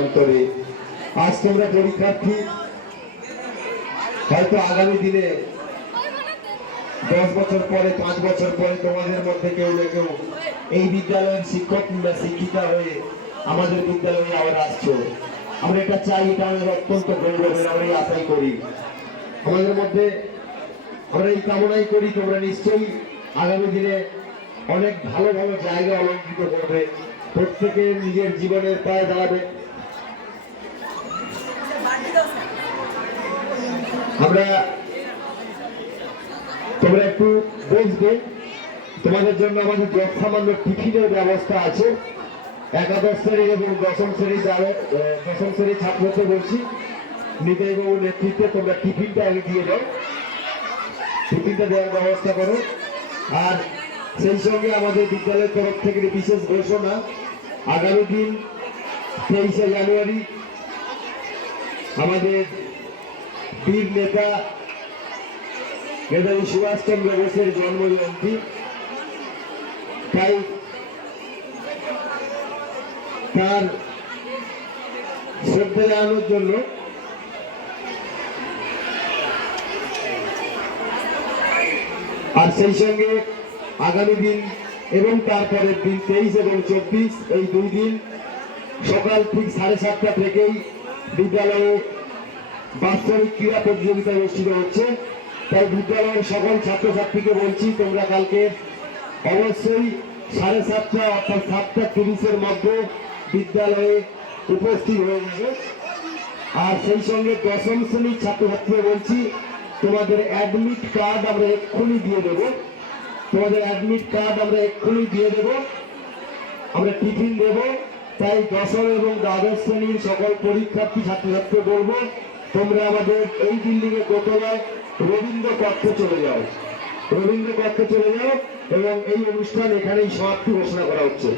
অন্তরে আজ তোমরা পরীক্ষার্থী, হয়তো আগামী দিনে 10 বছর পরে 5 বছর পরে তোমাদের মধ্যে কেউ না কেউ এই বিদ্যালয়ের শিক্ষক কিংবা শিক্ষিকা হয়ে আমাদের বিদ্যালয়ে আবার আসছো। আমরা এটা চাই, এটা আমাদের অত্যন্ত গৌরবের, আমরা এই আশাই করি আমাদের মধ্যে, আমরা এই কামনাই করি তোমরা নিশ্চয়ই আগামী দিনে অনেক ভালো ভালো জায়গা অলঙ্কৃত করবে, প্রত্যেকে নিজের জীবনের পায়ে দাঁড়াবে। আমরা তোমরা একটু বসবে, তোমাদের জন্য আমাদের যৎসামান্য টিফিনের ব্যবস্থা আছে। একাদশ শ্রেণী এবং দশম শ্রেণীর ছাত্রদের বলছি, নিতাই বাবুর নেতৃত্বে তোমরা টিফিনটা আগে দিয়ে দাও, টিফিনটা দেওয়ার ব্যবস্থা করো। আর সেই সঙ্গে আমাদের বিদ্যালয়ের তরফ থেকে বিশেষ ঘোষণা, আগামী দিন 23শে জানুয়ারি আমাদের বীর নেতা নেতাজি সুভাষচন্দ্র বোসের জন্মজয়ন্তী, তাই তার শ্রদ্ধা জানানোর জন্য আর সেই সঙ্গে আগামী দিন এবং তারপরের দিন 23 এবং 24 এই 2 দিন সকাল ঠিক 7:30 থেকেই বিদ্যালয়ে বাৎসরিক ক্রীড়া প্রতিযোগিতা অনুষ্ঠিত হচ্ছে। তাই বিদ্যালয়ের সকল ছাত্রছাত্রীকে বলছি, তোমরা কালকে অবশ্যই 7:30 অর্থাৎ 7:30-এর মধ্যে বিদ্যালয়ে উপস্থিত হয়ে যাবে। আর সেই সঙ্গে দশম শ্রেণীর ছাত্রছাত্রীকে বলছি, তোমাদের অ্যাডমিট কার্ড আমরা এক্ষুনি দিয়ে দেবো, আমরা টিফিন দেবো। তাই দশম এবং দ্বাদশ শ্রেণীর সকল পরীক্ষার্থী ছাত্রছাত্রী বলবো, তোমরা আমাদের এই বিল্ডিং এর দোতলায় রবীন্দ্র কক্ষে চলে যাও এবং এই অনুষ্ঠান এখানেই সমাপ্তি ঘোষণা করা হচ্ছে।